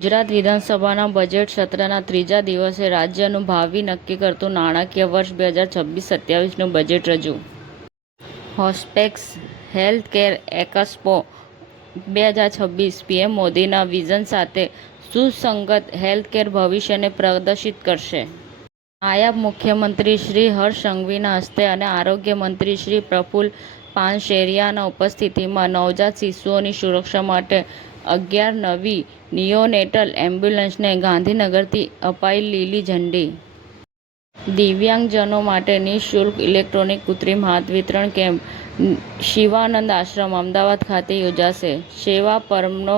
ગુજરાત વિધાનસભાના બજેટ સત્રના ત્રીજા દિવસે રાજ્યનું ભાવિ નક્કી કરતું નાણાકીય વર્ષ 2026-27નું બજેટ રજૂ. હોસ્પેક્સ હેલ્થકેર એક્સપો 2026 પીએમ મોદીના વિઝન સાથે સુસંગત હેલ્થકેર ભવિષ્યને પ્રદર્શિત કરશે. નાયબ મુખ્યમંત્રી શ્રી હર્ષ સંઘવીના હસ્તે અને આરોગ્ય મંત્રી શ્રી પ્રફુલ્લ પાનસેરિયાના ઉપસ્થિતિમાં નવજાત શિશુઓની સુરક્ષા માટે 11 નવી નિયોનેટલ એમ્બ્યુલન્સને ગાંધીનગરથી અપાઈ લીલી ઝંડી. દિવ્યાંગજનો માટે નિઃશુલ્ક ઇલેક્ટ્રોનિક કૃત્રિમ હાથ વિતરણ કેમ્પ શિવાનંદ આશ્રમ અમદાવાદ ખાતે યોજાશે. સેવા પરમો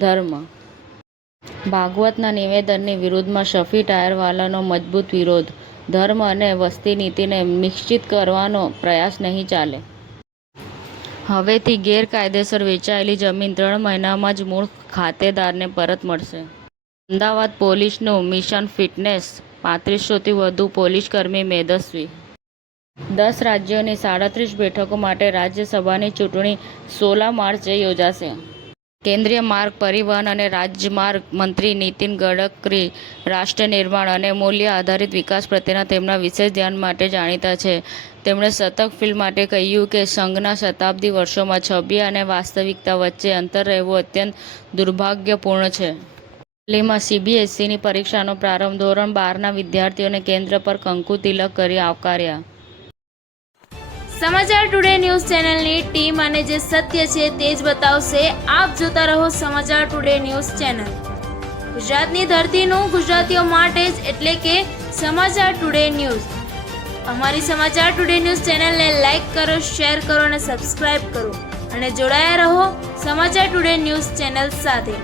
ધર્મ. ભાગવતના નિવેદનની વિરુદ્ધમાં શફી ટાયરવાલાનો મજબૂત વિરોધ. ધર્મ અને વસ્તી નીતિને મિશ્રિત કરવાનો પ્રયાસ નહીં ચાલે. હવેથી ગેરકાયદેસર વેચાયેલી જમીન 3 મહિનામાં જ મૂળ ખાતેદારને પરત મળશે. અમદાવાદ પોલીસનું મિશન ફિટનેસ, 3500થી વધુ પોલીસકર્મી મેદસ્વી. 10 રાજ્યોની 37 બેઠકો માટે રાજ્યસભાની ચૂંટણી 16 માર્ચે યોજાશે. કેન્દ્રીય માર્ગ પરિવહન અને રાજમાર્ગ મંત્રી નીતિન ગડકરી રાષ્ટ્ર નિર્માણ અને મૂલ્ય આધારિત વિકાસ પ્રત્યેના તેમના વિશેષ ધ્યાન માટે જાણીતા છે. તેમણે શતક ફિલ્મ માટે કહ્યું કે સંઘના શતાબ્દી વર્ષોમાં છબી અને વાસ્તવિકતા વચ્ચે અંતર રહેવું અત્યંત દુર્ભાગ્યપૂર્ણ છે. દિલ્હીમાં સીબીએસઈની પરીક્ષાનો પ્રારંભ. ધોરણ 12ના વિદ્યાર્થીઓને કેન્દ્ર પર કંકુ તિલક કરી આવકાર્યા. સમાચાર ટુડે ન્યૂઝ ચેનલની ટીમ અને જે સત્ય છે તે જ બતાવશે. આપ જોતા રહો સમાચાર ટુડે ન્યૂઝ ચેનલ. ગુજરાતની ધરતીનું ગુજરાતીઓ માટે જ, એટલે કે સમાચાર ટુડે ન્યૂઝ. અમારી સમાચાર ટુડે ન્યૂઝ ચેનલને લાઈક કરો, શેર કરો અને સબસ્ક્રાઇબ કરો અને જોડાયા રહો સમાચાર ટુડે ન્યૂઝ ચેનલ સાથે.